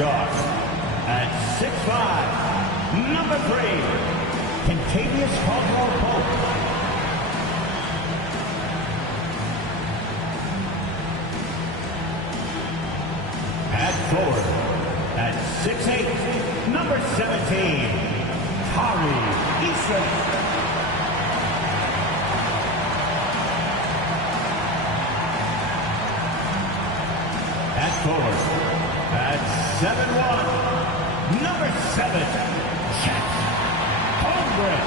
guard, at 6'5", number 3, Contavious Caldwell-Pope. At forward, at 6'8", number 17, Tari Eason. At forward, at 7'1", number 7, Chet Holmgren.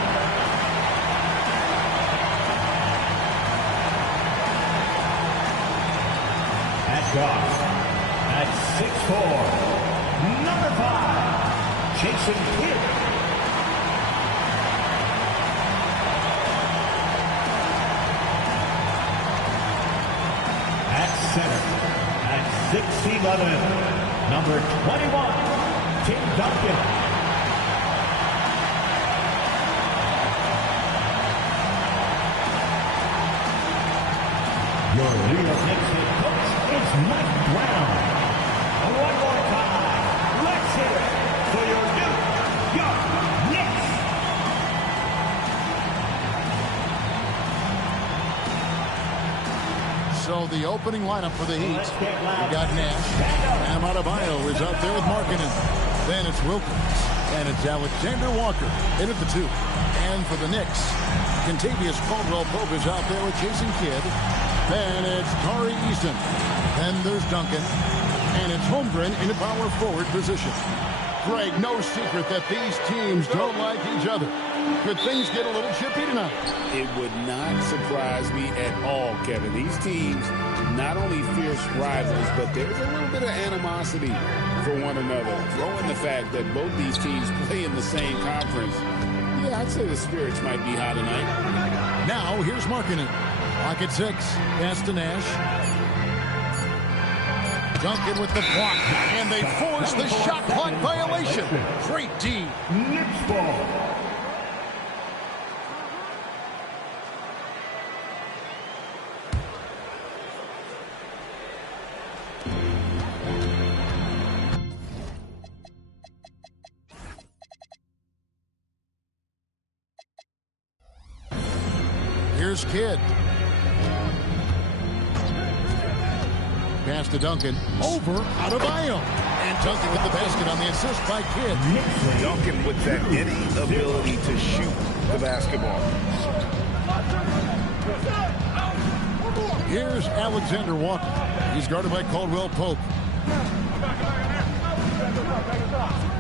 At guard, at 6'4", number 5, Jason Kidd. At center, at 6'11", number 21, Tim Duncan. Your New York Knicks head coach is Mike Brown. One more time, let's hear it for your New York Knicks. So the opening lineup for the Heat, we got Nash, and Adebayo is out there with Markkanen. Then it's Wilkins, and it's Alexander Walker in at the 2. And for the Knicks, Contavious Caldwell-Pope is out there with Jason Kidd. Then it's Tari Eason. Then there's Duncan. And it's Holmgren in the power forward position. Greg, no secret that these teams don't like each other. Could things get a little chippy tonight? It would not surprise me at all, Kevin. These teams, not only fierce rivals, but there's a little bit of animosity for one another. Throw in the fact that both these teams play in the same conference. Yeah, I'd say the spirits might be high tonight. Now, here's Markkanen. Clock at 6. Pass to Nash. Duncan with the block, and they force the shot clock violation. Great D. Knicks ball. Here's Kidd. Pass to Duncan. Over Adebayo. And Duncan with the basket on the assist by Kidd. Duncan with that any ability to shoot the basketball. Here's Alexander Walker. He's guarded by Caldwell-Pope.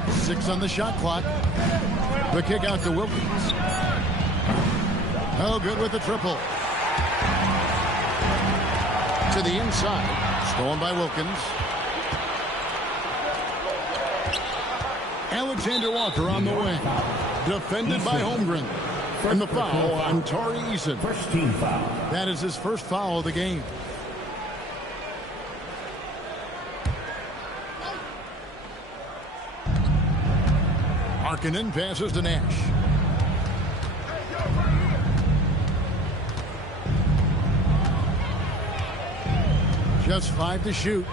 6 on the shot clock. The kick out to Wilkins. Oh, good with the triple. To the inside. Stolen by Wilkins. Alexander Walker on the wing. Defended by Holmgren. And the foul on Tari Eason. First team foul. That is his first foul of the game. Markkanen passes to Nash. Just 5 to shoot.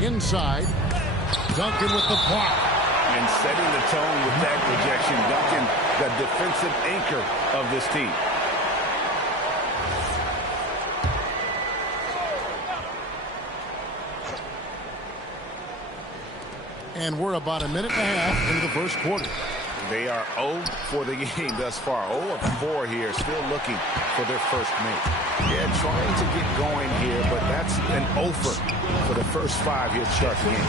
Inside. Duncan with the block. And setting the tone with that projection, Duncan, the defensive anchor of this team. And we're about a minute and a half into the first quarter. They are 0 for the game thus far. 0 of 4 here, still looking for their first make. Yeah, trying to get going here, but that's an offer for the first 5 here to start the game.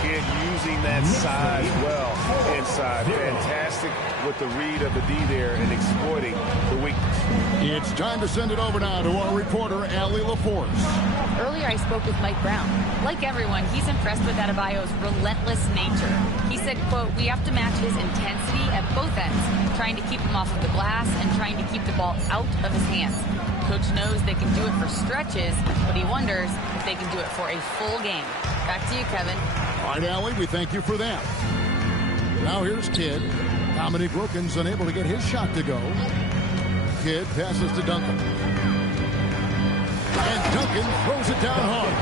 Again, using that size well inside. Fantastic with the read of the D there and exploiting the weakness. It's time to send it over now to our reporter, Allie LaForce. Earlier, I spoke with Mike Brown. Like everyone, he's impressed with Adebayo's relentless nature. He said, quote, "We have to match his intensity at both ends, trying to keep him off of the glass and trying to keep the ball out of his hands. Coach knows they can do it for stretches, but he wonders if they can do it for a full game." Back to you, Kevin. All right, Allie, we thank you for that. Now here's Kidd. Dominique Wilkins unable to get his shot to go. Kidd passes to Duncan. And Duncan throws it down hard.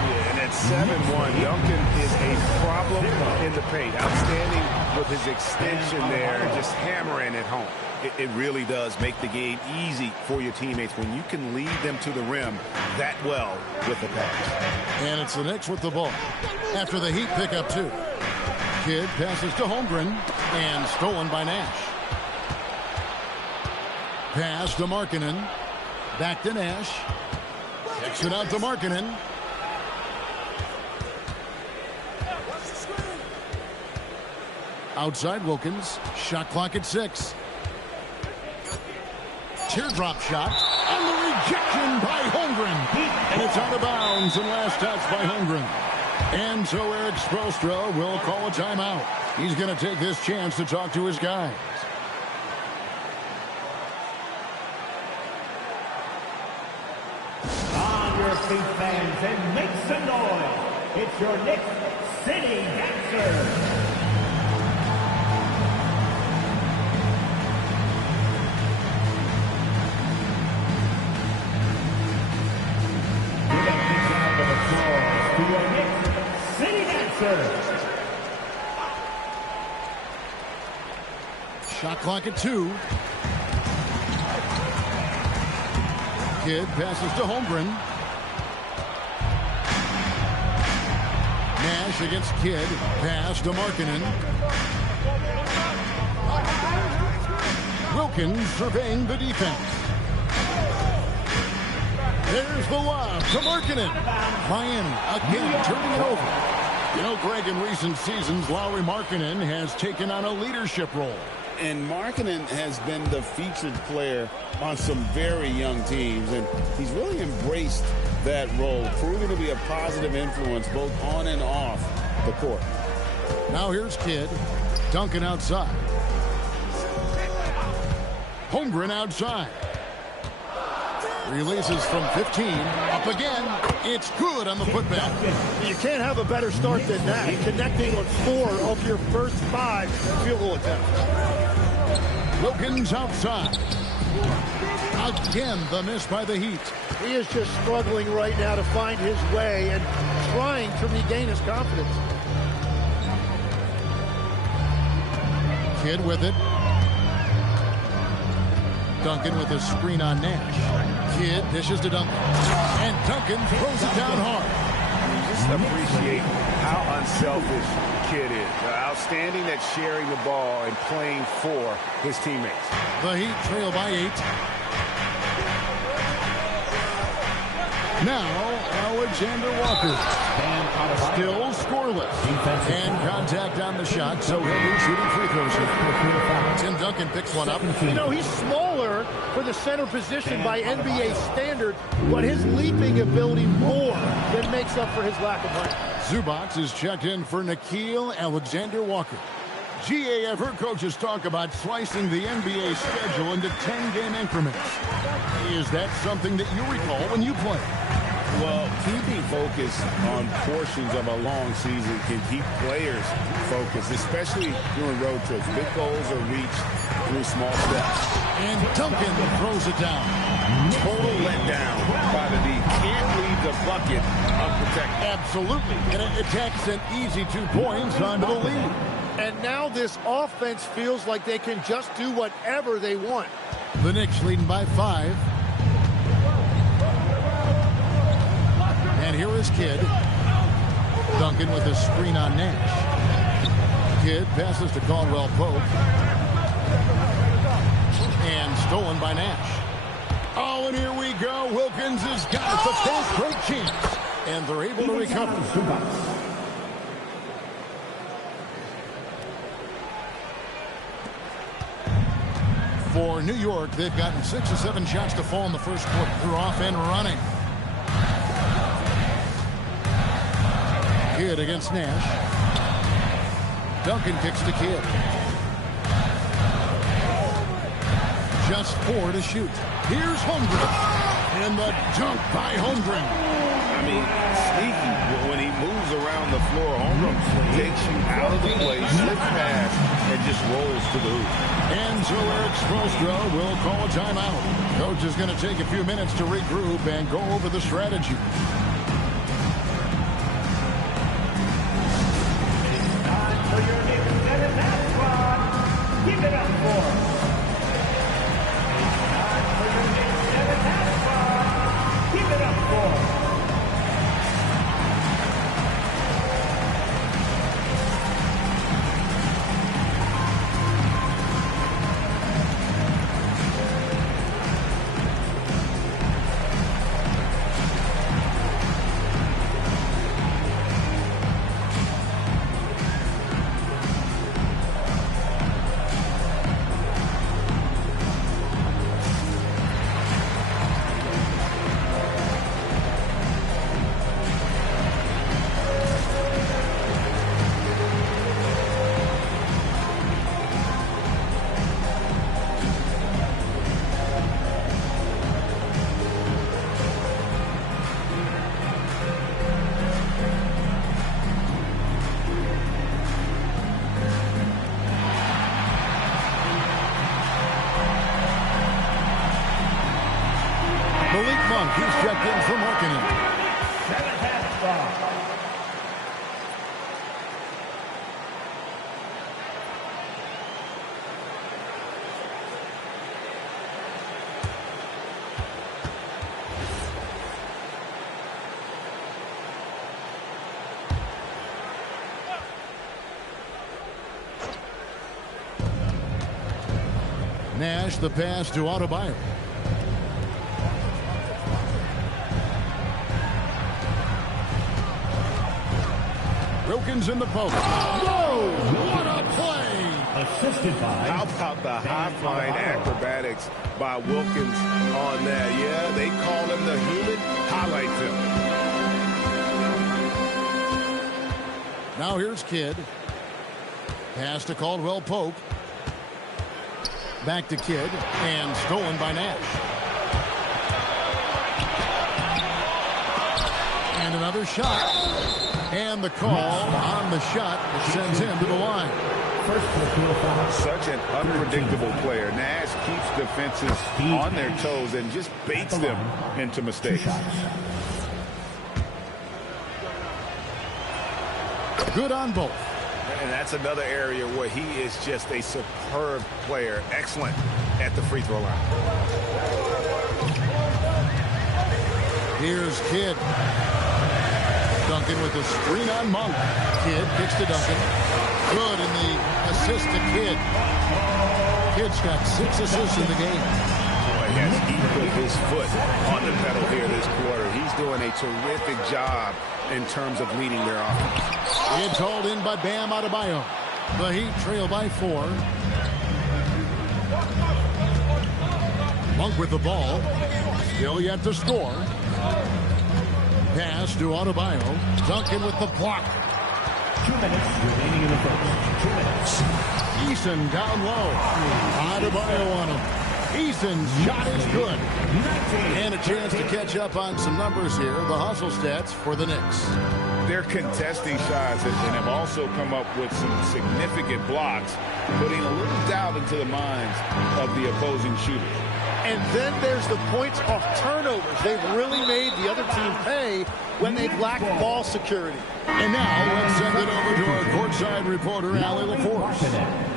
Yeah, and At 7'1", Duncan is a problem in the paint. Outstanding with his extension there, just hammering it home. It really does make the game easy for your teammates when you can lead them to the rim that well with the pass. And it's the Knicks with the ball after the Heat pick up 2. Kidd passes to Holmgren and stolen by Nash. Pass to Markkanen. Back to Nash. Kicks it out to Markkanen. Outside Wilkins. Shot clock at 6. Teardrop shot. And the rejection by Holmgren. And it's out of bounds and last touch by Holmgren. And so Eric Spoelstra will call a timeout. He's going to take this chance to talk to his guys. On your feet, fans, and make some noise. It's your Knicks City Dancers. Shot clock at 2. Kidd passes to Holmgren. Nash against Kidd. Pass to Markkanen. Wilkins surveying the defense. There's the lob to Markkanen. Miami again turning it over. You know, Greg, in recent seasons, Lauri Markkanen has taken on a leadership role. And Markkanen has been the featured player on some very young teams, and he's really embraced that role, proving to be a positive influence both on and off the court. Now here's Kidd. Duncan outside. Holmgren outside. Releases from 15. Up again. It's good on the putback. You can't have a better start than that. Connecting on 4 of your first 5 field goal attempts. Wilkins outside. Again, the miss by the Heat. He is just struggling right now to find his way and trying to regain his confidence. Kidd with it. Duncan with a screen on Nash. Kidd dishes to Duncan. And Duncan throws it down hard. You just appreciate how unselfish Kidd is. Outstanding at sharing the ball and playing for his teammates. The Heat trail by 8. Now, Alexander Walker. Still scoreless. And contact on the shot, so he'll be shooting free throws here. Tim Duncan picks one up. You know, he's smaller for the center position by NBA standard, but his leaping ability more than makes up for his lack of height. Zubac is checked in for Nickeil Alexander-Walker. GA, I've heard coaches talk about slicing the NBA schedule into 10-game increments. Is that something that you recall when you played? Well, keeping focus on portions of a long season can keep players focused, especially during road trips. Big goals are reached through small steps. And Duncan throws it down. Total letdown by the D. Can't leave the bucket unprotected. Absolutely. And it attacks an easy 2 points onto the lead. And now this offense feels like they can just do whatever they want. The Knicks leading by 5. And here is Kidd. Duncan with a screen on Nash. Kidd passes to Caldwell Pope. And stolen by Nash. Oh, and here we go. Wilkins has got it. The first great chance. And they're able to recover. For New York, they've gotten 6 or 7 shots to fall in the first quarter. They're off and running. Kidd against Nash. Duncan kicks to Kidd. Just 4 to shoot. Here's Holmgren. And the dunk by Holmgren. I mean, sneaky. When he moves around the floor, Holmgren takes you out of the play, slips past, and just rolls to the hoop. And so Eric Spoelstra will call a timeout. Coach is going to take a few minutes to regroup and go over the strategy. For your Knicks seventh half squad, give it up for. Time for your Knicks seventh half squad, give it up for. He's checked in for Markkanen. Seventh half squad. Nash, the pass to Adebayo. Wilkins in the post. Whoa! What a play! Assisted by. How about the high-flying acrobatics by Wilkins on that? Yeah, they call him the human highlight film. Now here's Kidd. Pass to Caldwell Pope. Back to Kidd. And stolen by Nash. And another shot. And the call on the shot sends him to the line. Such an unpredictable player. Nash keeps defenses on their toes and just baits them into mistakes. Good on both. And that's another area where he is just a superb player. Excellent at the free throw line. Here's Kidd. Duncan with a screen on Monk. Kidd kicks to Duncan. Good in the assist to Kidd. Kidd's got 6 assists in the game. Boy, has he put his foot on the pedal here this quarter. He's doing a terrific job in terms of leading their offense. Kidd's hauled in by Bam Adebayo. The Heat trail by 4. Monk with the ball. Still yet to score. Pass to Adebayo. Duncan with the block. 2 minutes remaining in the first. 2 minutes. Eason down low. Adebayo on him. Eason's shot is good. 19. And a chance to catch up on some numbers here. The hustle stats for the Knicks. They're contesting shots and have also come up with some significant blocks, putting a little doubt into the minds of the opposing shooters. And then there's the points off turnovers. They've really made the other team pay when they've lacked ball security. And now let's send it over to our courtside reporter, Allie LaForce.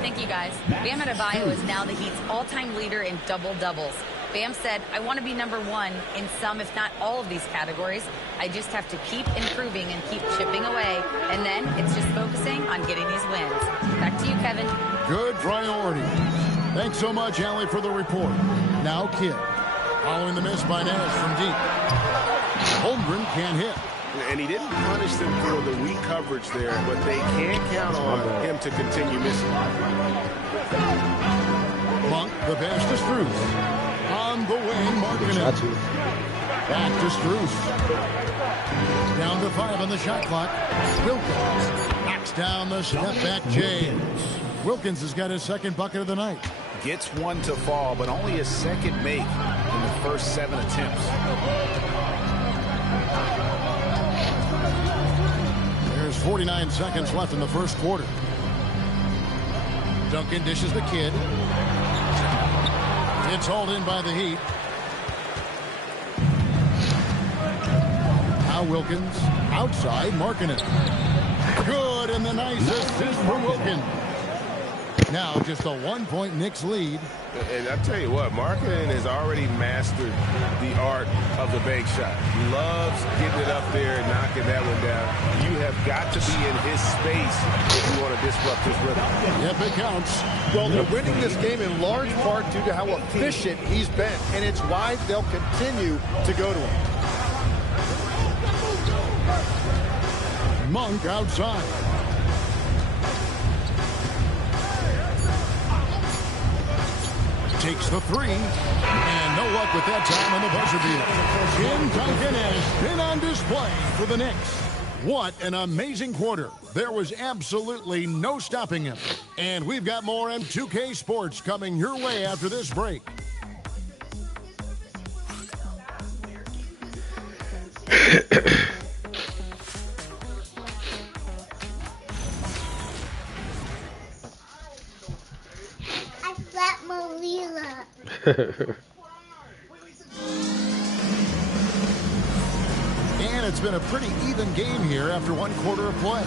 Thank you, guys. Bam Adebayo is now the Heat's all-time leader in double-doubles. Bam said, I want to be #1 in some, if not all of these categories. I just have to keep improving and keep chipping away. And then it's just focusing on getting these wins. Back to you, Kevin. Good priority. Thanks so much, Allie, for the report. Now Kidd. Following the miss by Nash from deep. Holmgren can't hit. And he didn't punish them for the weak coverage there, but they can't count on him to continue missing. Monk, the pass to Strus. On the wing, Markkanen. Back to Strus. Down to 5 on the shot clock. Wilkins knocks down the step-back James. Wilkins has got his second bucket of the night. Gets one to fall, but only his second make in the first 7 attempts. There's 49 seconds left in the first quarter. Duncan dishes the Kidd. It's hauled in by the Heat. Now Wilkins outside Markkanen. Good, and the nice assist from Wilkins. Now just a 1-point Knicks lead. And I tell you what, Markkanen has already mastered the art of the bank shot. Loves getting it up there and knocking that one down. You have got to be in his space if you want to disrupt his rhythm. Yep, it counts. Well, they're winning this game in large part due to how efficient he's been, and it's why they'll continue to go to him. Monk outside. Takes the three, and no luck with that time on the buzzer beater. Tim Duncan has been on display for the Knicks. What an amazing quarter. There was absolutely no stopping him. And we've got more M2K Sports coming your way after this break. And it's been a pretty even game here after one quarter of play.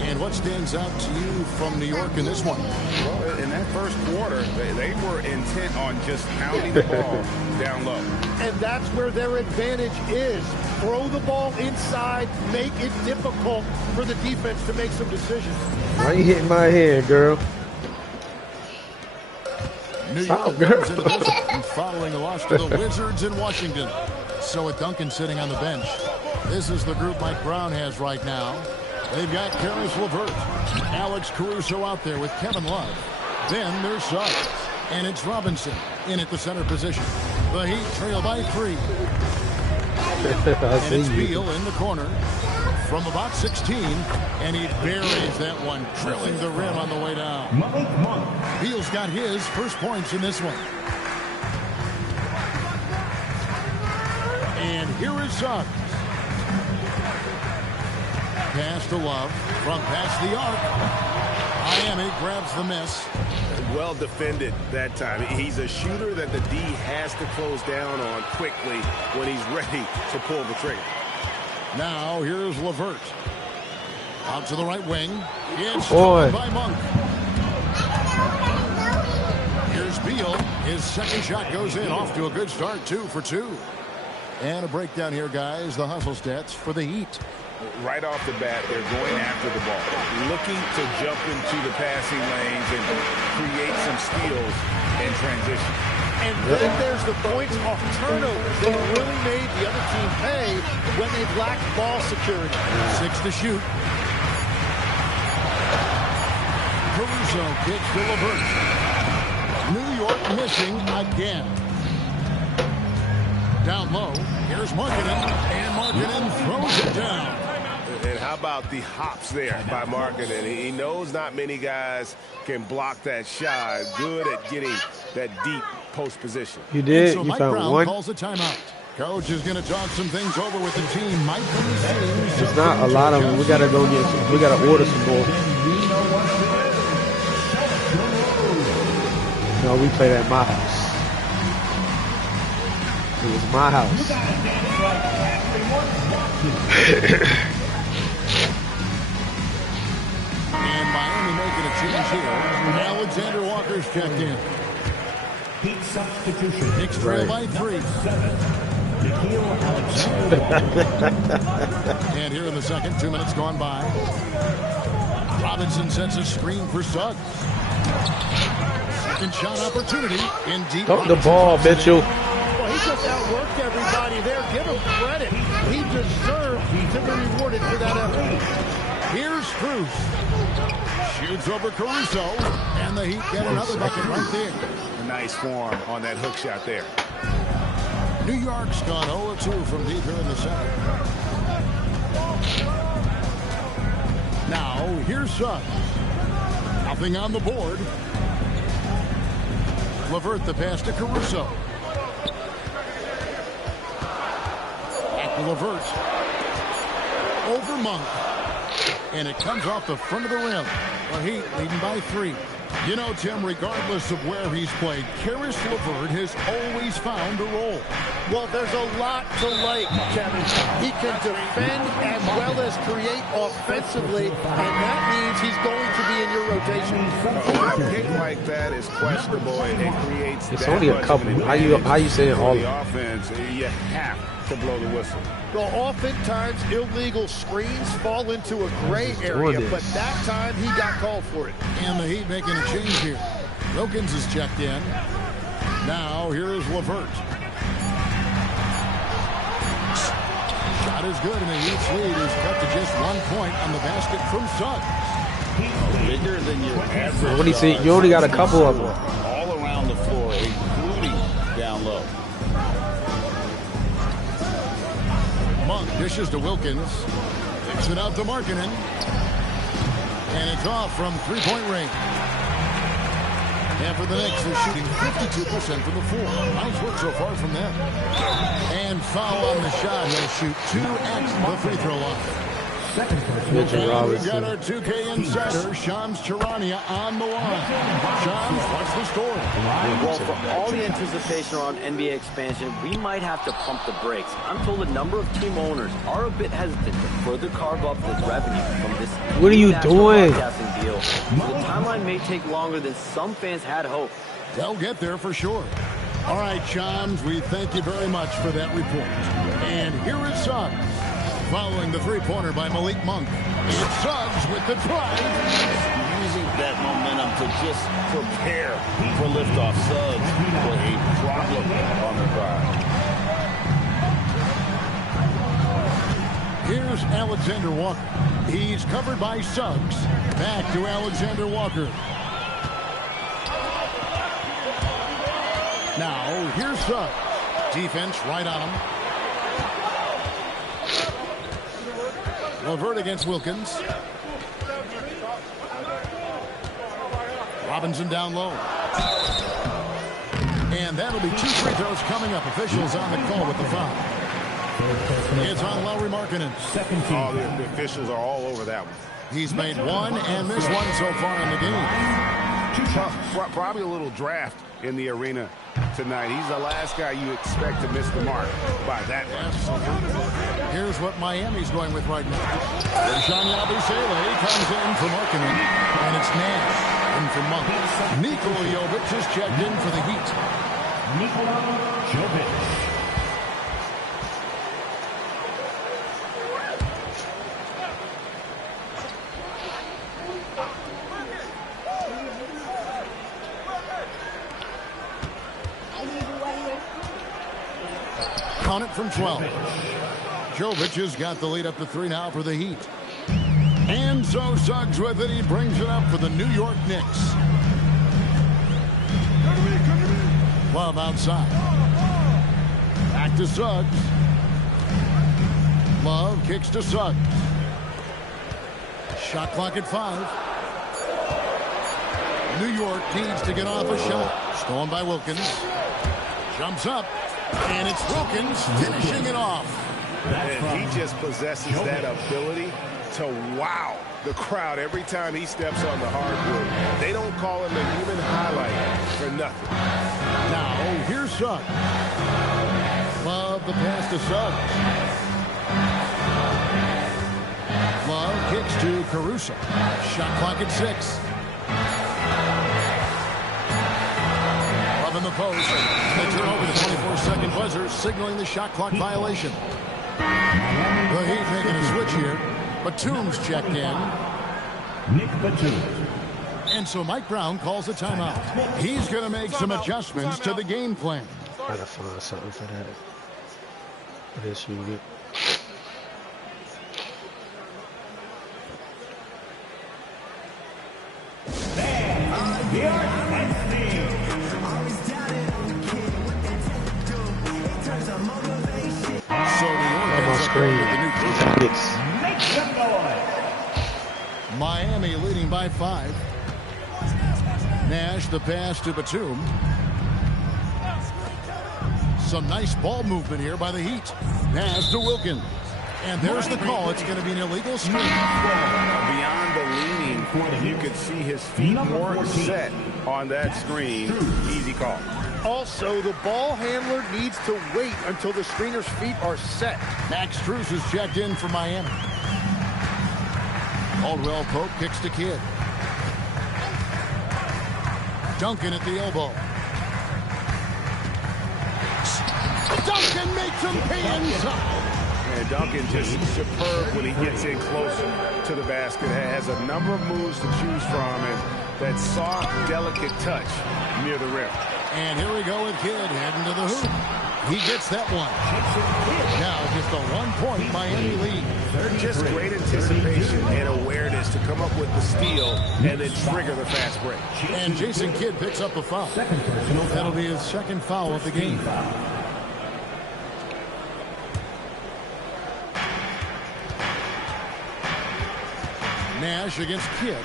And what stands out to you from New York in this one? Well, in that first quarter, they were intent on just pounding the ball down low. And that's where their advantage is. Throw the ball inside, make it difficult for the defense to make some decisions. Why you hitting my head, girl? New York goes into this one following a loss to the Wizards in Washington. So with Duncan sitting on the bench, this is the group Mike Brown has right now. They've got Karis LeVert, Alex Caruso out there with Kevin Love. Then there's Suggs, and it's Robinson in at the center position. The Heat trail by 3. And it's Beal in the corner from about 16, and he buries that one, drilling the rim on the way down. Beal's got his first points in this one. And here is Suggs. Pass to Love from past the arc. Miami grabs the miss. Well defended that time. He's a shooter that the D has to close down on quickly when he's ready to pull the trigger. Now here's LeVert. Out to the right wing. It's stolen by Monk. Here's Beal. His second shot goes in. Off to a good start. 2 for 2. And a breakdown here, guys. The hustle stats for the Heat. Right off the bat, they're going after the ball, looking to jump into the passing lanes and create some steals in transition. And then there's the points off turnovers. They really made the other team pay when they've lacked ball security. 6 to shoot. Caruso kicks to LeVert. New York missing again. Down low, here's Markkanen, and Markkanen throws it down. And how about the hops there by Markkanen? He knows not many guys can block that shot. Good at getting that deep post position. You did. So you Mike found Brown one. calls a timeout. Coach is going to talk some things over with the team. Mike, It's not a lot of them. We gotta go get some. We gotta order some more. No, we played at my house. It was my house. And Miami making a change here. Alexander Walker's checked in. Heat substitution. Knicks trail by 3. And here in the second, 2 minutes gone by. Robinson sets a screen for Suggs. Second shot opportunity in deep. Dump the ball, Mitchell. Well, he just outworked everybody there. Give him credit. He deserved to be rewarded for that effort. Here's Cruz. Shoots over Caruso. And the Heat get another bucket right there. Nice form on that hook shot there. New York's gone 0-2 from deep here in the center. Now, here's Suggs. Nothing on the board. LeVert the pass to Caruso. Back to LeVert. Over Monk. And it comes off the front of the rim. The Heat leading by 3. You know, Tim, regardless of where he's played, Karis LeVert has always found a role. Well, there's a lot to like, Kevin. He can defend as well as create offensively, and that means he's going to be in your rotation. A kick like that is questionable and creates. It's only a couple. How you saying all the offense? You have to blow the whistle. Well, oftentimes illegal screens fall into a gray area, but that time he got called for it. And the Heat making a change here. Wilkins is checked in. Now here is LeVert. Shot is good, and the Heat's lead is cut to just 1 point on the basket from Suggs. Bigger than your average. What do you see? You only got a couple of them. All around the floor, including down low. Monk dishes to Wilkins. Kicks it out to Markkanen. And it's off from three-point range. And for the Knicks, they're shooting 52% from the floor. Nice work so far from them. And foul on the shot. He'll shoot 2 at the free throw line. Mitchell Robinson. We've got our 2K insider, Shams Charania, on the line. Shams, what's the story? Well, for all the anticipation around NBA expansion, we might have to pump the brakes. I'm told a number of team owners are a bit hesitant to further carve up the revenue from this. What are you doing? Deal. So the timeline may take longer than some fans had hoped. They'll get there for sure. All right, Shams, we thank you very much for that report. And here is Suggs. Following the three-pointer by Malik Monk. It's Suggs with the drive. Using that momentum to just prepare for liftoff. Suggs for a problem on the drive. Here's Alexander Walker. He's covered by Suggs. Back to Alexander Walker. Now, here's Suggs. Defense right on him. LeVert against Wilkins. Robinson down low. And that'll be 2 free throws coming up. Officials on the call with the foul. It's on Lauri Markkanen. Oh, the officials are all over that one. He's made 1 and missed 1 so far in the game. Probably a little draft in the arena tonight. He's the last guy you expect to miss the mark by that much. Here's what Miami's going with right now. Rashawn Yabusele comes in for Markkanen, and it's Nash in for Monk. Nikola Jovic is checked in for the Heat. Nikola Jovic. Count it from 12. Jovic has got the lead up to 3 now for the Heat. And so Suggs with it. He brings it up for the New York Knicks. Love outside. Back to Suggs. Love kicks to Suggs. Shot clock at 5. New York needs to get off a shot. Stolen by Wilkins. Jumps up. And it's Wilkins finishing it off. And he just possesses that ability to wow the crowd every time he steps on the hardwood. They don't call him a human highlight for nothing. Now, here's Suggs. Love the pass to Suggs. Love kicks to Caruso. Shot clock at 6. In the post. They turn over the 24-second buzzer, signaling the shot clock violation. The Heat making a switch here. Batum's checked in. Nick Batum. And so Mike Brown calls a timeout. He's going to make some adjustments to the game plan. I gotta find something for that. What is you? Miami leading by 5. Nash the pass to Batum. Some nice ball movement here by the Heat. Pass to Wilkins. And there's the call. It's going to be an illegal screen. Beyond the leaning, you could see his feet more set on that screen. Easy call. Also, the ball handler needs to wait until the screener's feet are set. Max Strus is checked in for Miami. Caldwell Pope kicks to Kidd. Duncan at the elbow. Duncan makes him pay inside. And Duncan just superb when he gets in closer to the basket. Has a number of moves to choose from, and that soft, delicate touch near the rim. And here we go with Kidd heading to the hoop. He gets that one. Now just a 1-point Miami lead. Just great anticipation and awareness to come up with the steal and then trigger the fast break. And Jason Kidd picks up a foul. That'll be his second foul of the game. Nash against Kidd.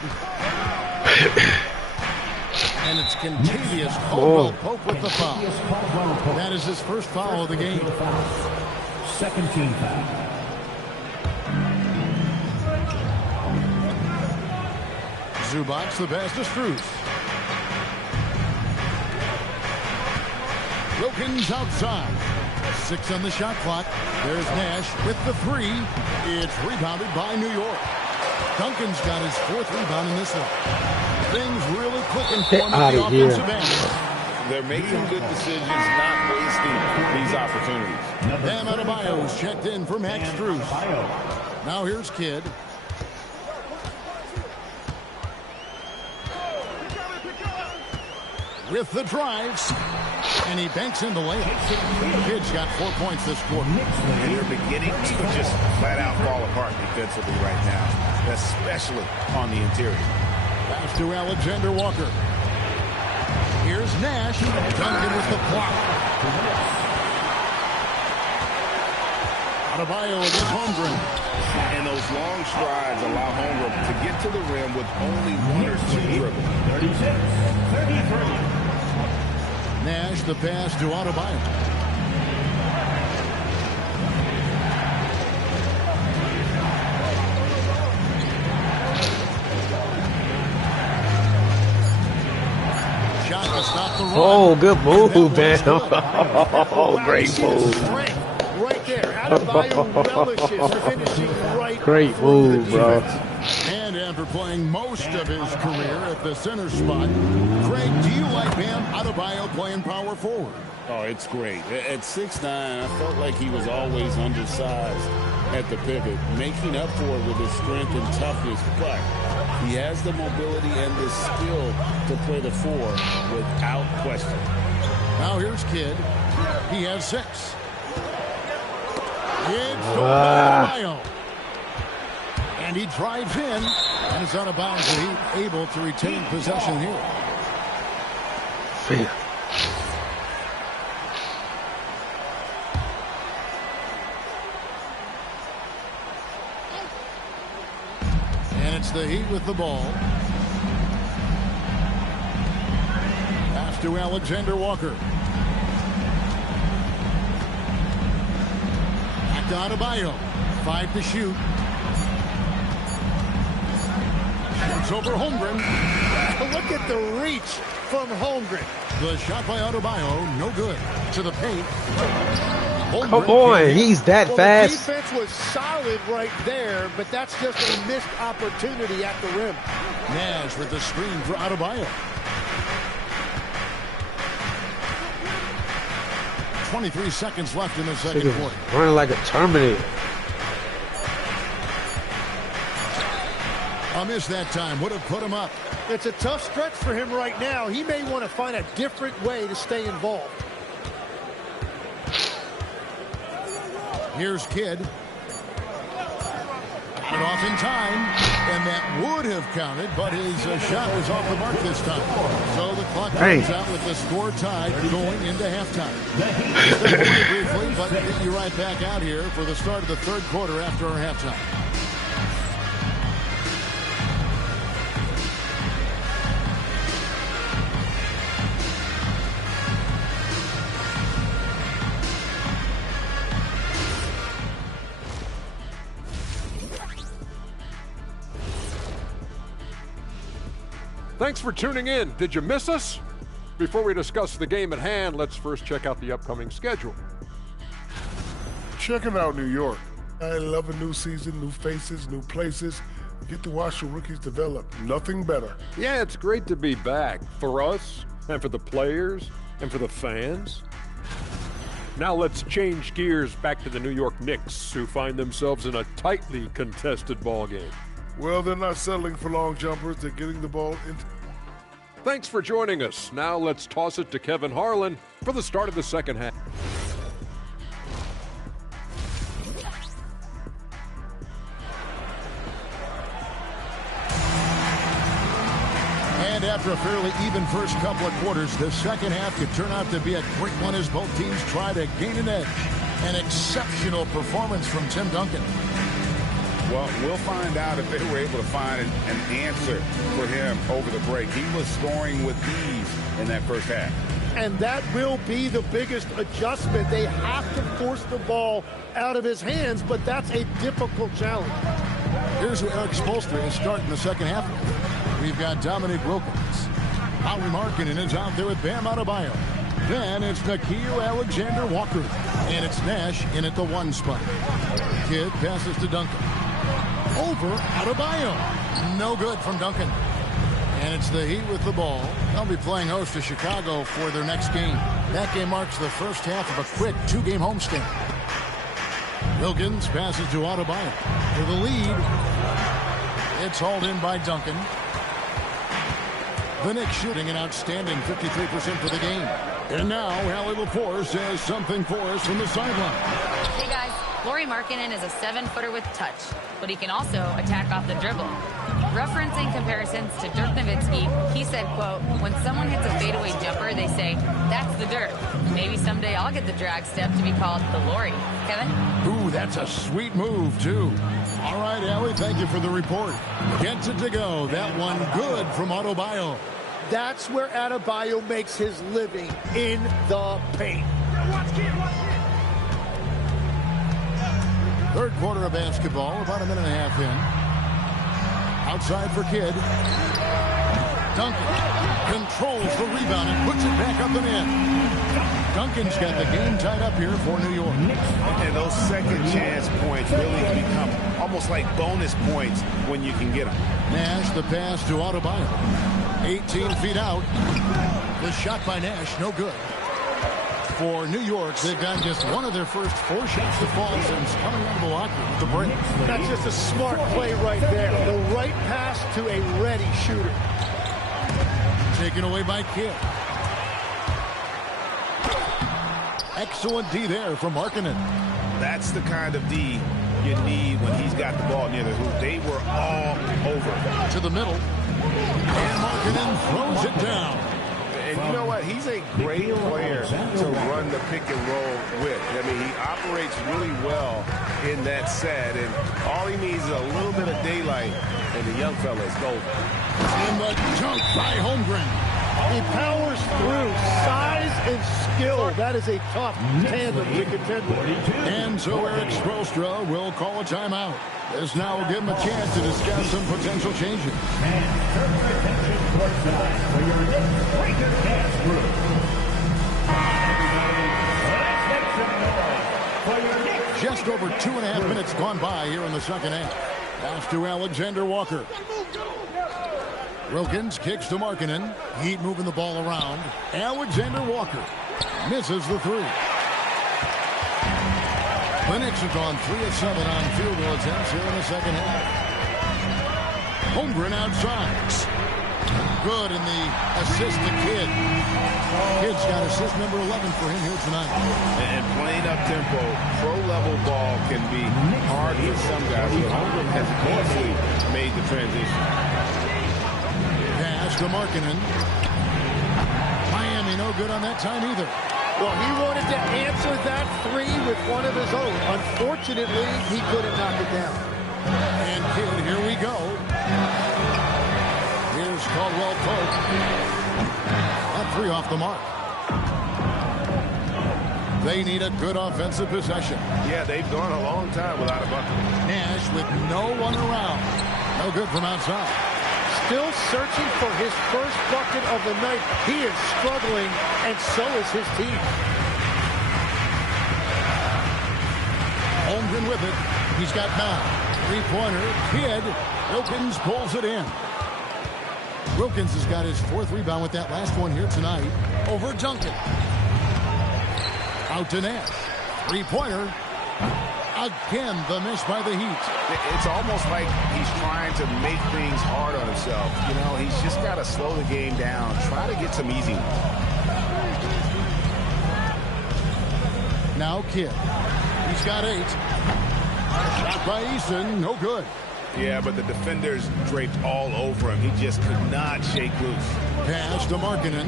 And it's contagious. Caldwell Pope with the foul. That is his first foul of the game. Second team foul. Zubac the pass to Strus. Wilkins outside. 6 on the shot clock. There's Nash with the 3. It's rebounded by New York. Duncan's got his 4th rebound in this one. Things really clicking for him at the offensive end. They're making good decisions, not wasting these opportunities. Bam Adebayo's checked in for Max Strus. Now here's Kidd. With the drives. And he banks in the layup. Kidd's got 4 points this quarter. And they're beginning to just flat out fall apart defensively right now, especially on the interior. Pass to Alexander Walker. Here's Nash. Duncan with the block. Adebayo against Holmgren. And those long strides allow Holmgren to get to the rim with only 1 or 2 dribbles. 36-33. Nash the pass to Adebayo. Shot to stop the run. Oh, good move, man. Oh, great move. Right there. Adebayo relishes finishing right. Great move, bro. And after playing most of his career at the center spot, Craig, do you like Bam Adebayo playing power forward? Oh, it's great. At 6'9", I felt like he was always undersized at the pivot, making up for it with his strength and toughness. But he has the mobility and the skill to play the 4 without question. Now here's Kidd. He has 6. It's Adebayo. And he drives in, and it's out of bounds, and he's able to retain possession here. And it's the Heat with the ball. Pass to Alexander Walker. Back to Adebayo. 5 to shoot. Shoots over Holmgren. Look at the reach from Holmgren. The shot by Adebayo, no good. To the paint. Come on, he's that fast. The defense was solid right there, but that's just a missed opportunity at the rim. Nash with the screen for Adebayo. 23 seconds left in the second quarter. Running like a Terminator. A miss that time would have put him up. It's a tough stretch for him right now. He may want to find a different way to stay involved. Here's Kidd. Got it off in time, and that would have counted, but his shot was off the mark this time. So the clock runs out with the score tied going into halftime. Briefly, but get you right back out here for the start of the third quarter after our halftime. Thanks for tuning in. Did you miss us? Before we discuss the game at hand, let's first check out the upcoming schedule. Checking out New York. I love a new season, new faces, new places. Get to watch the rookies develop. Nothing better. Yeah, it's great to be back for us and for the players and for the fans. Now let's change gears back to the New York Knicks, who find themselves in a tightly contested ball game. Well, they're not settling for long jumpers. They're getting the ball into... Thanks for joining us. Now let's toss it to Kevin Harlan for the start of the second half. And after a fairly even first couple of quarters, the second half could turn out to be a great one as both teams try to gain an edge. An exceptional performance from Tim Duncan. Well, we'll find out if they were able to find an answer for him over the break. He was scoring with ease in that first half. And that will be the biggest adjustment. They have to force the ball out of his hands, but that's a difficult challenge. Here's who Eric Spoelstra is starting the second half. We've got Dominic Wilkins. Howie Markkanen is out there with Bam Adebayo. Then it's Nickeil Alexander-Walker. And it's Nash in at the 1 spot. Kidd passes to Duncan. Over Adebayo. No good from Duncan. And it's the Heat with the ball. They'll be playing host to Chicago for their next game. That game marks the first half of a quick 2-game homestand. Wilkins passes to Adebayo. For the lead. It's hauled in by Duncan. The Knicks shooting an outstanding 53% for the game. And now, Allie Lepore says something for us from the sideline. Hey, guys. Lauri Markkanen is a 7-footer with touch, but he can also attack off the dribble. Referencing comparisons to Dirk Nowitzki, he said, quote, when someone hits a fadeaway jumper, they say, that's the Dirk. Maybe someday I'll get the drag step to be called the Lauri. Kevin? Ooh, that's a sweet move, too. All right, Allie, thank you for the report. Gets it to go. That one good from Adebayo. That's where Adebayo makes his living, in the paint. Third quarter of basketball, about a minute and a half in. Outside for Kidd. Duncan controls the rebound and puts it back up and in. Duncan's got the game tied up here for New York. And those second chance points really become almost like bonus points when you can get them. Nash, the pass to Adebayo. 18 feet out. The shot by Nash, no good. For New York, they've gotten just one of their first 4 shots to fall since coming out of the locker with the break. That's just a smart play right there. The right pass to a ready shooter. Taken away by Kidd. Excellent D there from Markkanen. That's the kind of D you need when he's got the ball near the hoop. They were all over. To the middle. And Markkanen throws it down. And you know what? He's a great player to run the pick and roll with. I mean, he operates really well in that set, and all he needs is a little bit of daylight, and the young fella is golden. And the dunk by Holmgren. He powers through. Size and skill. That is a tough tandem to contend with. And so Eric Spoelstra will call a timeout. This now will give him a chance to discuss some potential changes. And turn your attention towards the back for your Knicks Breaker Dance Group. Everybody, let's make some noise for your Knicks. Just over 2.5 minutes gone by here in the second half. Pass to Alexander-Walker. Wilkins kicks to Markkanen. Heat moving the ball around. Alexander-Walker misses the 3. The Knicks have gone 3 of 7 on field goal attempts here in the second half. Holmgren outside. Good in the assist to Kidd. Kidd's got assist number 11 for him here tonight. And playing up tempo, pro-level ball can be hard for some guys, but Holmgren has easily made the transition. Pass to Markkanen. Miami no good on that time either. Well, he wanted to answer that 3 with one of his own. Unfortunately, he couldn't knock it down. And Kidd, here we go. Here's Caldwell Pope. That 3 off the mark. They need a good offensive possession. Yeah, they've gone a long time without a bucket. Nash with no one around. No good from outside. still searching for his first bucket of the night. He is struggling, and so is his team. Holmgren with it. He's got 9. Three-pointer. Kidd. Wilkins pulls it in. Wilkins has got his 4th rebound with that last one here tonight. Over Duncan. Out to Nash. Three-pointer. Again, the miss by the Heat. It's almost like he's trying to make things hard on himself. You know, he's just got to slow the game down. Try to get some easy ones. Now Kidd. He's got 8. Shot by Eason. No good. Yeah, but the defenders draped all over him. He just could not shake loose. Pass to Markkanen.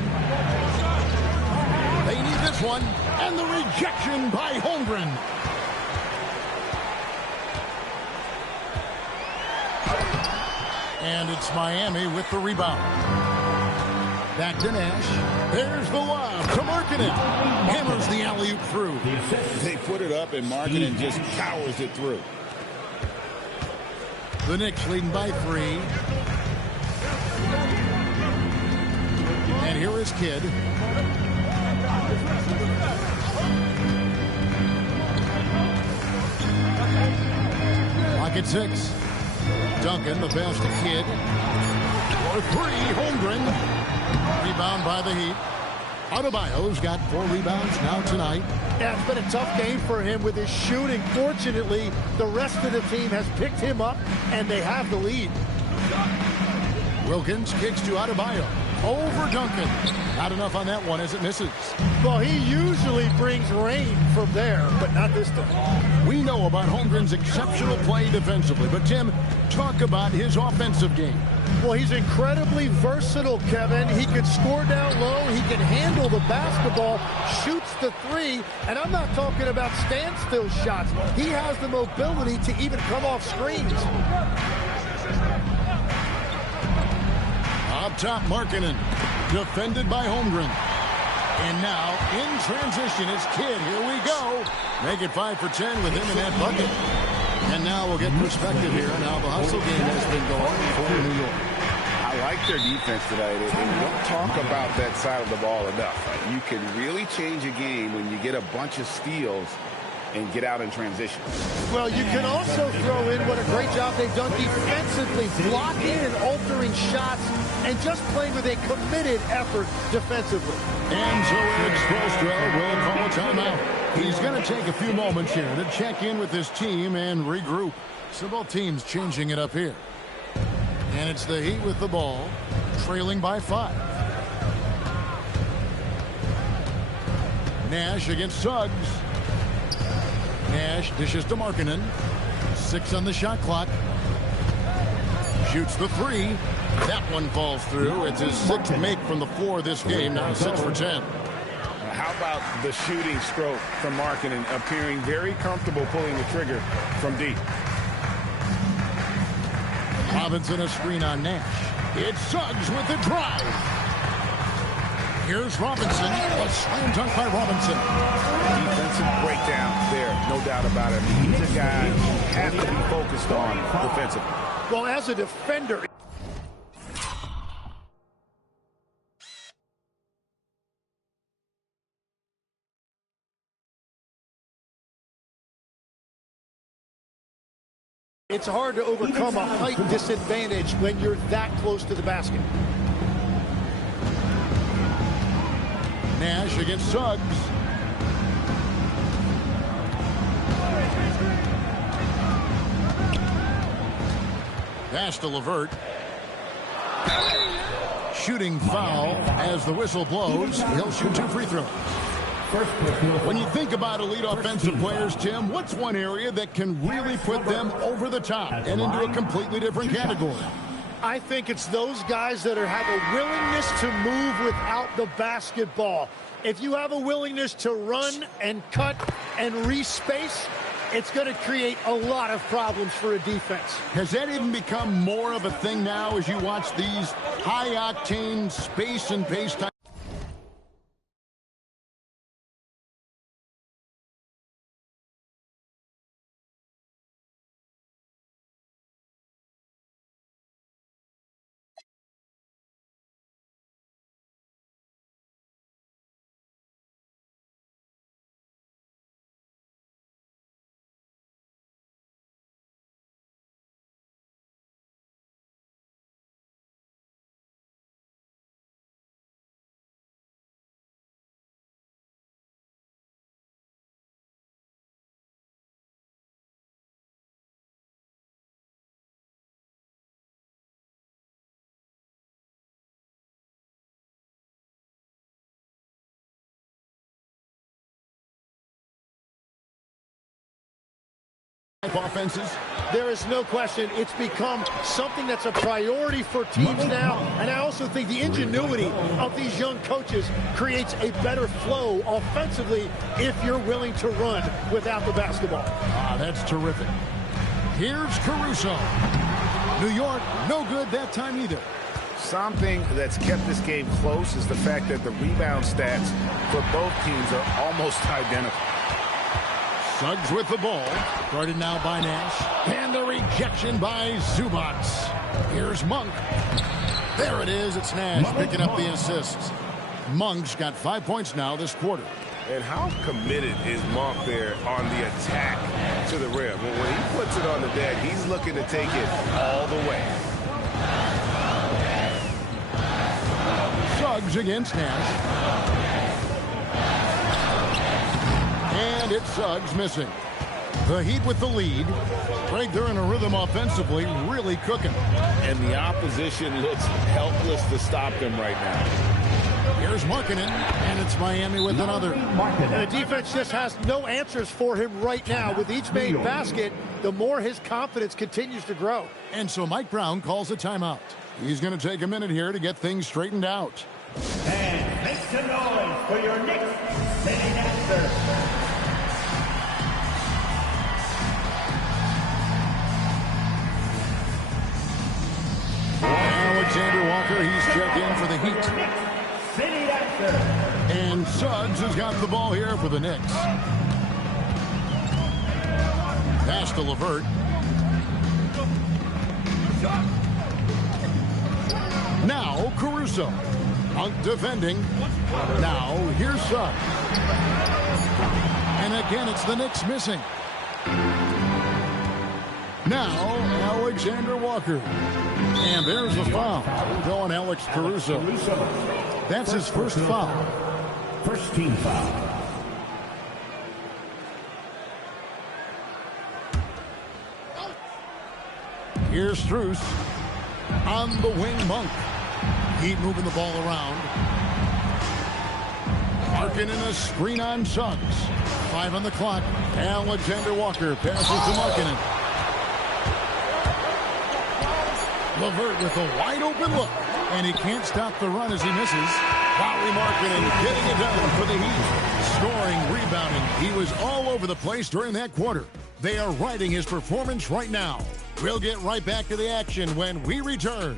They need this one. And the rejection by Holmgren. And it's Miami with the rebound. Back to Nash. There's the lob to Markkanen. Hammers the alley-oop through. They put it up, and Markkanen just powers it through. The Knicks leading by 3. And here is Kidd. Lock at 6. Duncan, the pass to Kidd. For 3, Holmgren. Rebound by the Heat. Adebayo's got 4 rebounds now tonight. Yeah, it's been a tough game for him with his shooting. Fortunately, the rest of the team has picked him up, and they have the lead. Wilkins kicks to Adebayo. Over Duncan. Not enough on that one as it misses. Well, he usually brings rain from there, but not this time. We know about Holmgren's exceptional play defensively, but Tim, talk about his offensive game. Well, he's incredibly versatile, Kevin. He can score down low. He can handle the basketball, shoots the 3, and I'm not talking about standstill shots. He has the mobility to even come off screens. Up top, Markkanen. Defended by Holmgren. And now, in transition, is Kidd. Here we go. Make it 5 for 10 with him in that bucket. And now we'll get perspective here on how the hustle game has been going for New York. I like their defense tonight, and we don't talk about that side of the ball enough. You can really change a game when you get a bunch of steals and get out in transition. Well, you can also throw in what a great job they've done defensively, blocking and altering shots and just playing with a committed effort defensively. And so Eric Spoelstra will call a timeout. He's going to take a few moments here to check in with his team and regroup. So both teams changing it up here. And it's the Heat with the ball, trailing by 5. Nash against Suggs. Nash dishes to Markkanen. 6 on the shot clock. Shoots the 3. That one falls through. It's his 6th make from the floor this game. Now 6 for 10. How about the shooting stroke from Markkanen, appearing very comfortable pulling the trigger from deep. Robinson a screen on Nash. It's Suggs with the drive. Here's Robinson. A slam dunk by Robinson. Defensive breakdown there, no doubt about it. He's a guy you have to be focused on defensively. Well, as a defender, it's hard to overcome a height disadvantage when you're that close to the basket. Nash against Suggs. Pass to LeVert. Shooting foul as the whistle blows. He'll shoot 2 free throws. When you think about elite offensive players, Tim, what's one area that can really put them over the top and into a completely different category? I think it's those guys that have a willingness to move without the basketball. If you have a willingness to run and cut and respace, it's going to create a lot of problems for a defense. Has that even become more of a thing now as you watch these high-octane space and pace type? both offenses? There is no question. It's become something that's a priority for teams now. And I also think the ingenuity of these young coaches creates a better flow offensively if you're willing to run without the basketball. That's terrific. Here's Caruso. New York, no good that time either. Something that's kept this game close is the fact that the rebound stats for both teams are almost identical. Suggs with the ball. Guarded now by Nash. And the rejection by Zubac. Here's Monk. There it is. It's Nash picking up the assists. Monk's got 5 points now this quarter. And how committed is Monk there on the attack to the rim? When he puts it on the deck, he's looking to take it all the way. Suggs against Nash. And it's Suggs missing. The Heat with the lead. Right there in a rhythm offensively, really cooking. And the opposition looks helpless to stop them right now. Here's Markkanen, and it's Miami with another. The defense just has no answers for him right now. With each made basket, the more his confidence continues to grow. And so Mike Brown calls a timeout. He's going to take a minute here to get things straightened out. And make some noise for your Knicks sitting answer. Alexander Walker, he's checked in for the Heat. And Suggs has got the ball here for the Knicks. Pass to LeVert. Now Caruso. Monk defending. Now here's Suggs. And again it's the Knicks missing. Now Alexander Walker. And there's the foul. Going Alex Caruso. That's his first foul. First team foul. Here's Strus. On the wing, Monk. Heat moving the ball around. Markkanen a screen on Suggs. 5 on the clock. Alexander Walker passes to Markkanen. LeVert with a wide open look. And he can't stop the run as he misses. Lauri Markkanen getting it done for the Heat. Scoring, rebounding. He was all over the place during that quarter. They are riding his performance right now. We'll get right back to the action when we return.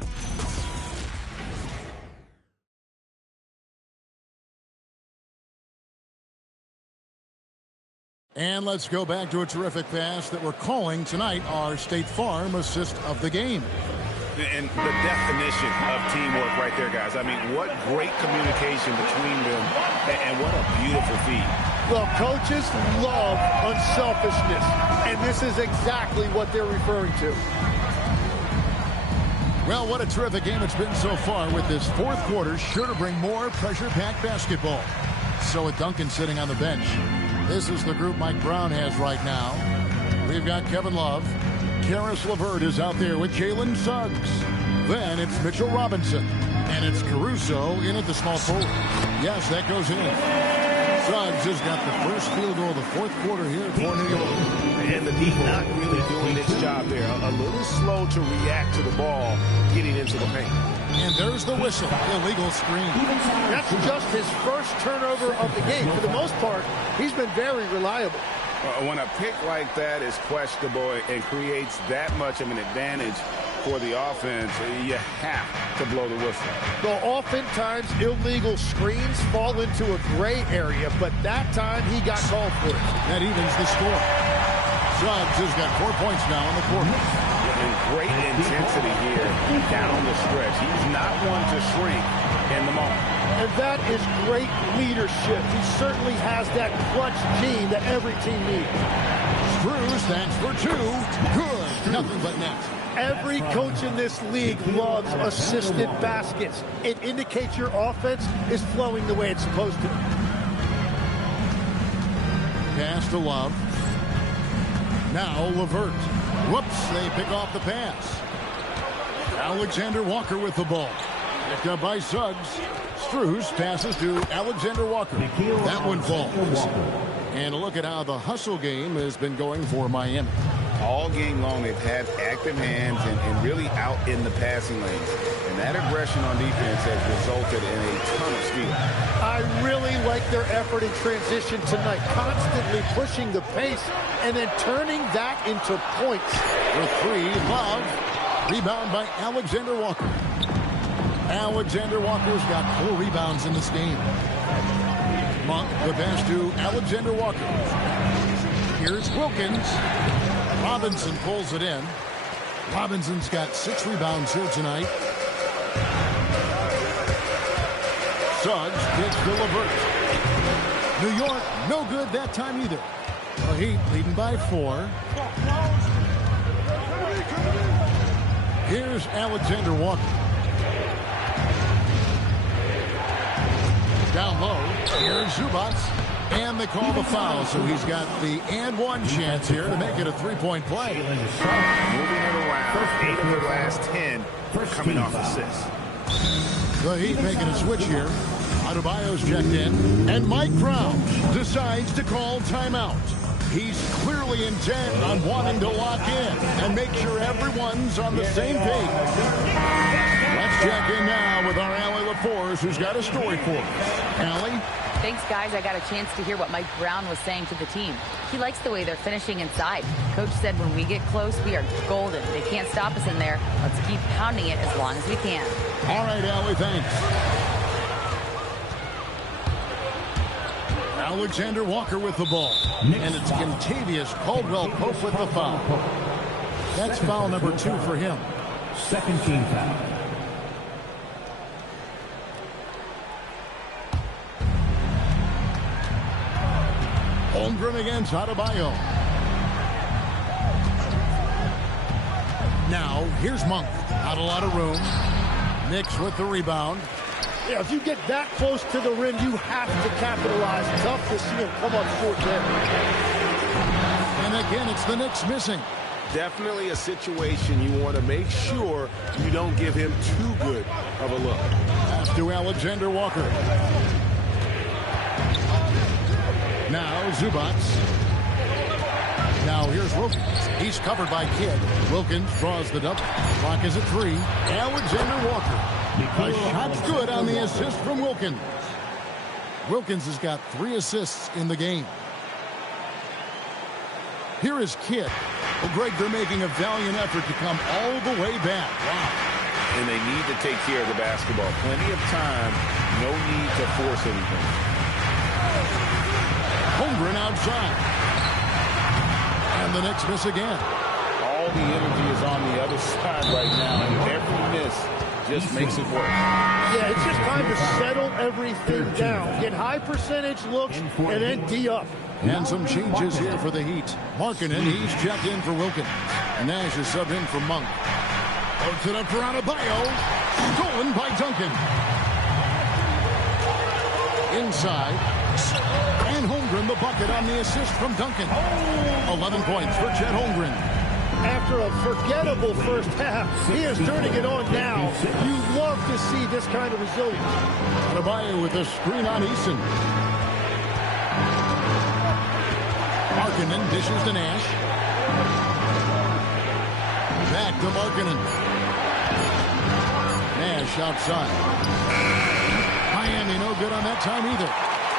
And let's go back to a terrific pass that we're calling tonight our State Farm assist of the game. And the definition of teamwork right there, guys. I mean, what great communication between them, and what a beautiful feed. Well, coaches love unselfishness, and this is exactly what they're referring to. Well, what a terrific game it's been so far, with this fourth quarter sure to bring more pressure-packed basketball. So with Duncan sitting on the bench, this is the group Mike Brown has right now. We've got Kevin Love. Karis LeVert is out there with Jalen Suggs. Then it's Mitchell Robinson. And it's Caruso in at the small forward. Yes, that goes in. Suggs has got the first field goal of the fourth quarter here for New York. And the Heat not really doing its job there. A little slow to react to the ball getting into the paint. And there's the whistle. Illegal screen. That's just his first turnover of the game. For the most part, he's been very reliable. When a pick like that is questionable and creates that much of an advantage for the offense, you have to blow the whistle. Well, oftentimes illegal screens fall into a gray area, but that time he got called for it. That evens the score. Suggs has got 4 points now in the quarter. And great intensity here down the stretch. He's not one to shrink in the moment. And that is great leadership. He certainly has that clutch gene that every team needs. Strus, that's for 2. Good. Nothing but net. Every coach in this league loves assisted baskets. It indicates your offense is flowing the way it's supposed to. Pass to Love. Now LeVert. Whoops, they pick off the pass. Alexander Walker with the ball. Picked up by Suggs. Strus passes to Alexander Walker. That one falls. And a look at how the hustle game has been going for Miami. All game long, they've had active hands and really out in the passing lanes. And that aggression on defense has resulted in a ton of steals. I really like their effort in transition tonight, constantly pushing the pace and then turning that into points. For three, Love. Rebound by Alexander Walker. Alexander Walker's got 4 rebounds in this game. Monk, the pass to Alexander Walker. Here's Wilkins. Robinson pulls it in. Robinson's got 6 rebounds here tonight. Suggs gets to LeVert. New York, no good that time either. The Heat leading by 4. Here's Alexander Walker. Down low, here's Zubats. And they call the foul, so he's got the and one chance here to make it a 3-point play. Moving it around, 8 of their last 10 coming off assists. The Heat making a switch here. Adebayo's checked in, and Mike Brown decides to call timeout. He's clearly intent on wanting to lock in and make sure everyone's on the same page. Let's check in now with our Allie LaForce, who's got a story for us. Allie? Thanks, guys. I got a chance to hear what Mike Brown was saying to the team. He likes the way they're finishing inside. Coach said when we get close, we are golden. They can't stop us in there. Let's keep pounding it as long as we can. All right, Allie, thanks. Alexander Walker with the ball. And it's Kentavious Caldwell-Pope with the foul. That's foul number 2 for him. Second team foul. Holmgren against Adebayo. Now, here's Monk. Not a lot of room. Knicks with the rebound. Yeah, if you get that close to the rim, you have to capitalize. Tough to see him come up short there. And again, it's the Knicks missing. Definitely a situation you want to make sure you don't give him too good of a look. Pass to Alexander Walker. Now Zubats. Now here's Wilkins. He's covered by Kidd. Wilkins draws the double. Clock is at 3. Alexander Walker. A shot's good on the assist from Wilkins. Wilkins has got 3 assists in the game. Here is Kidd. Well, Greg, they're making a valiant effort to come all the way back. Wow. And they need to take care of the basketball. Plenty of time. No need to force anything. Holmgren outside. And the Knicks miss again. All the energy is on the other side right now, and every miss just makes it work. Yeah, it's just time to settle everything down. Get high percentage looks and then D up. And some changes here for the Heat. Markkanen, he's checked in for Wilkins. And Nash is subbed in for Monk. Puts it up for Adebayo. Stolen by Duncan. Inside. And Holmgren the bucket on the assist from Duncan. 11 points for Chet Holmgren. After a forgettable first half, he is turning it on now. You love to see this kind of resilience. Adebayo with a screen on Eason. Markkanen dishes to Nash. Back to Markkanen. Nash outside. Miami no good on that time either.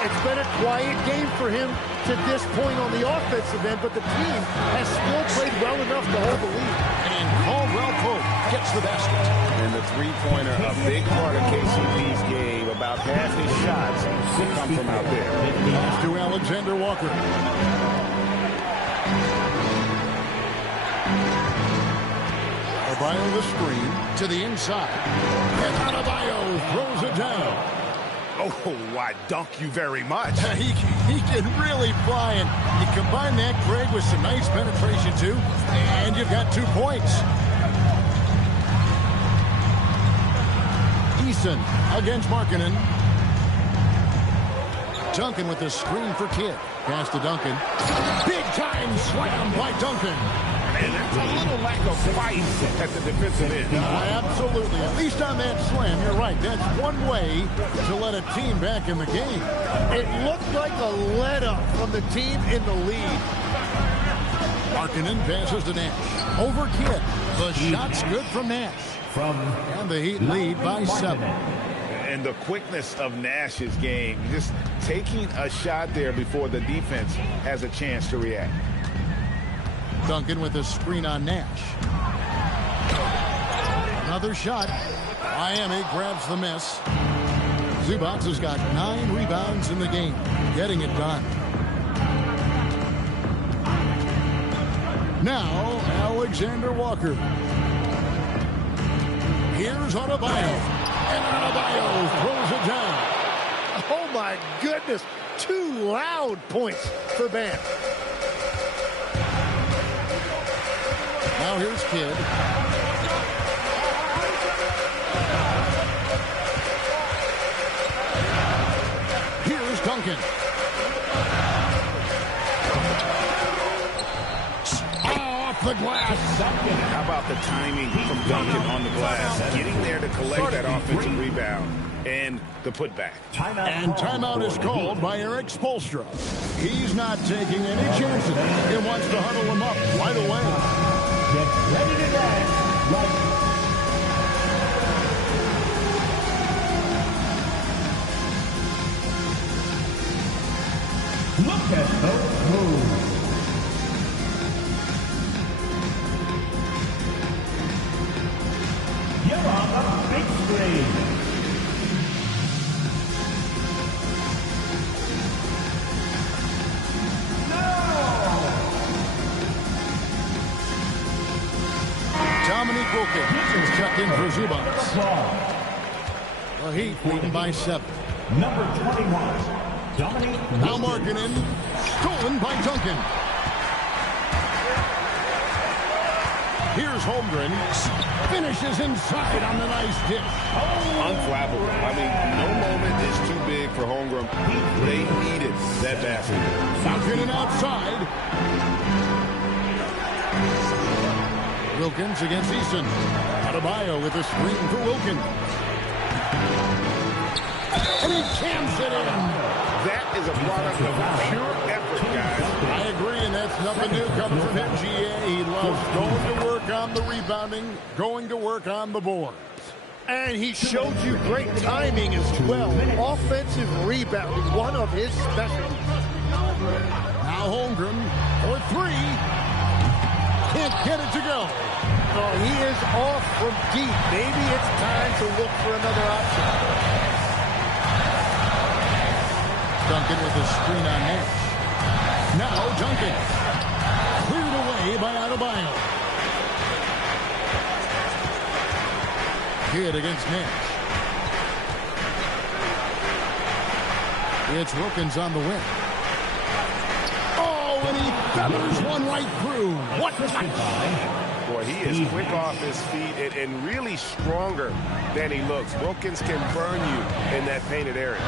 It's been a quiet game for him to this point on the offensive end, but the team has still played well enough to hold the lead. And Caldwell-Pope gets the basket. And the three-pointer, a big part of KCP's game. About half his shots will come from out there. Pass to Alexander Walker. Adebayo the screen to the inside. And Adebayo throws it down. Oh, why, dunk you very much. He can really fly, and you combine that, Greg, with some nice penetration, too, and you've got 2 points. Eason against Markkanen. Duncan with the screen for Kidd. Pass to Duncan. Big time slam by Duncan. And that's a little lack of fight at the defensive end. Absolutely. At least on that slam, you're right. That's one way to let a team back in the game. It looked like a let-up from the team in the lead. Markkanen passes to Nash. Over Kidd. The shot's good from Nash. And the Heat lead by 7. And the quickness of Nash's game, just taking a shot there before the defense has a chance to react. Duncan with a screen on Nash. Another shot. Miami grabs the miss. Zubac has got 9 rebounds in the game, getting it done. Now, Alexander Walker. Here's Adebayo. And Adebayo throws it down. Oh, my goodness. 2 loud points for Bam. Now here's Kidd. Here's Duncan. Off the glass. How about the timing from Duncan on the glass? Getting there to collect that offensive rebound and the putback. And timeout is called by Eric Spoelstra. He's not taking any chances. He wants to huddle him up right away. Get ready to dance. Look at those moves. You're on the big screen. Dominique Wilkins checked in for Zubac. The Heat leading by 7. Number 21, Dominique. Now Markkanen, stolen by Duncan. Here's Holmgren, finishes inside on the nice dish. Unflappable. I mean, no moment is too big for Holmgren. They needed that basket. Markkanen outside. Wilkins against Easton. Adebayo with a screen for Wilkins. And he jams it in. That is a product of pure effort, guys. I agree, and that's nothing new coming from him, GA. He loves going to work on the rebounding, going to work on the boards. And he showed you great timing as well. Offensive rebounding, one of his specialties. Now Holmgren for 3. Can't get it to go. Oh, he is off from deep. Maybe it's time to look for another option. Duncan with a screen on Nash. Now Duncan. Cleared away by Adebayo. Kidd against Nash. It's Wilkins on the wing. Oh, and he feathers one right through. What a Boy, he is quick off his feet and really stronger than he looks. Wilkins can burn you in that painted area.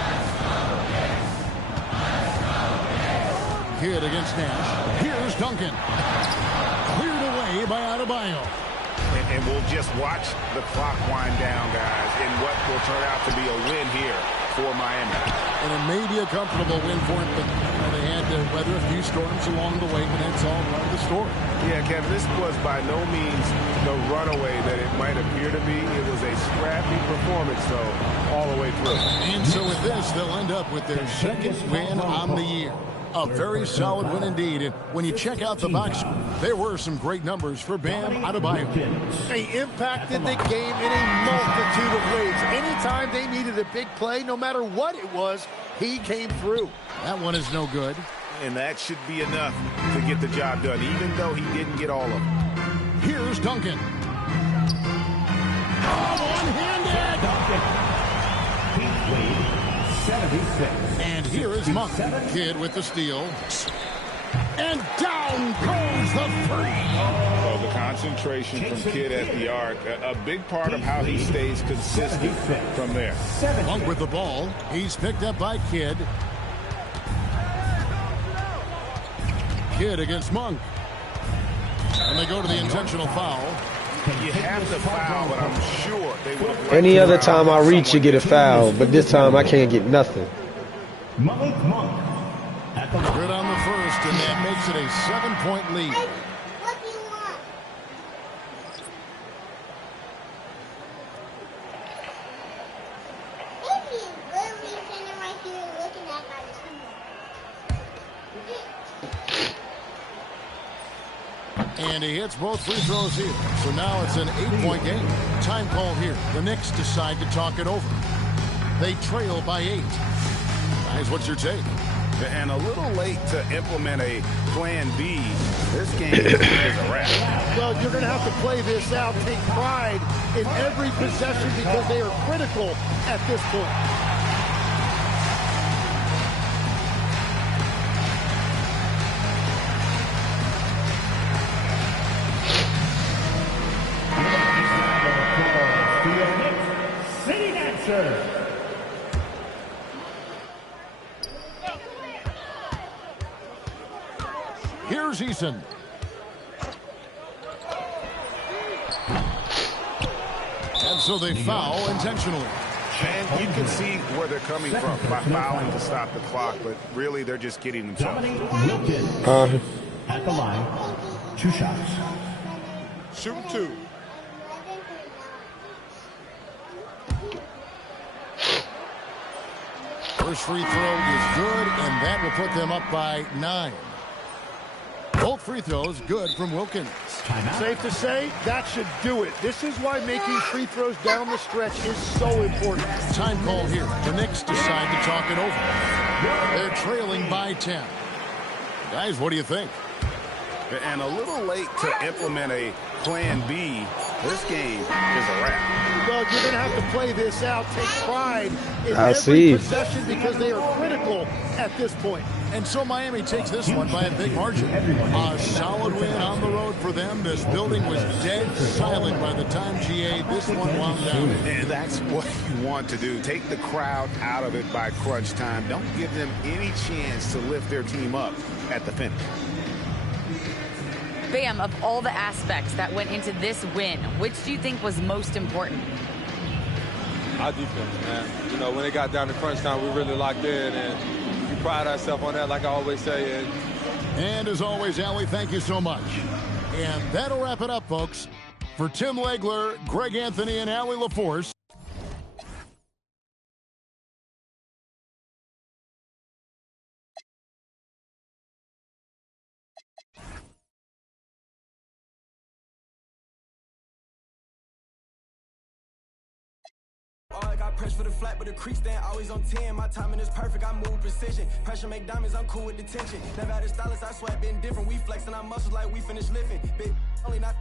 Kidd against Nash. Here's Duncan. Cleared away by Adebayo. And we'll just watch the clock wind down, guys, in what will turn out to be a win here for Miami. And it may be a comfortable win for him, but they had to weather a few storms along the way, but that's all part of the story. Yeah, Kevin, this was by no means the runaway that it might appear to be. It was a scrappy performance, though, all the way through. And so with this, they'll end up with their second win on the year. A very solid win indeed. And when you check out the box score, there were some great numbers for Bam Adebayo. He impacted the game in a multitude of ways. Anytime they needed a big play, no matter what it was, he came through. That one is no good. And that should be enough to get the job done, even though he didn't get all of them. Here's Duncan. Oh, one-handed! Heat lead, 76. And here is Monk. Kidd with the steal. And down goes the three. So the concentration from Kidd at the arc, a big part of how he stays consistent from there. Monk with the ball. He's picked up by Kidd. Kidd against Monk. And they go to the intentional foul. You have to foul, but I'm sure they would have. Any other time I reach, you get a foul, but this time I can't get nothing. Malik Monk. Good on the first, and that makes it a 7-point lead. And he hits both free throws here. So now it's an 8-point game. Time call here. The Knicks decide to talk it over. They trail by 8. Guys, what's your take? And a little late to implement a plan B. This game is a wrap. Well, you're going to have to play this out, take pride in every possession because they are critical at this point. City Dancers. Here's Eason. And so they foul intentionally. And you can see where they're coming from by fouling to stop the clock, but really they're just getting themselves. At the line, 2 shots. Shoot 2. First free throw is good, and that will put them up by 9. Both free throws good from Wilkins. Safe to say, that should do it. This is why making free throws down the stretch is so important. Time call here. The Knicks decide to talk it over. They're trailing by 10. Guys, what do you think? And a little late to implement a plan B. This game is a wrap. Well, you're going to have to play this out, take pride in I every see. possession because they are critical at this point. And so Miami takes this one by a big margin. A solid win on the road for them. This building was dead silent by the time GA this one wound down. And that's what you want to do. Take the crowd out of it by crunch time. Don't give them any chance to lift their team up at the finish. Bam, of all the aspects that went into this win, which do you think was most important? Our defense, man. You know, when it got down to crunch time, we really locked in, and we pride ourselves on that, like I always say. And as always, Allie, thank you so much. And that'll wrap it up, folks. For Tim Legler, Greg Anthony, and Allie LaForce. I got pressure for the flat, but the creek stand always on 10. My timing is perfect, I move precision. Pressure make diamonds, I'm cool with the tension. Never had a stylist, I sweat, been different. We flexing our muscles like we finished lifting. Big, only not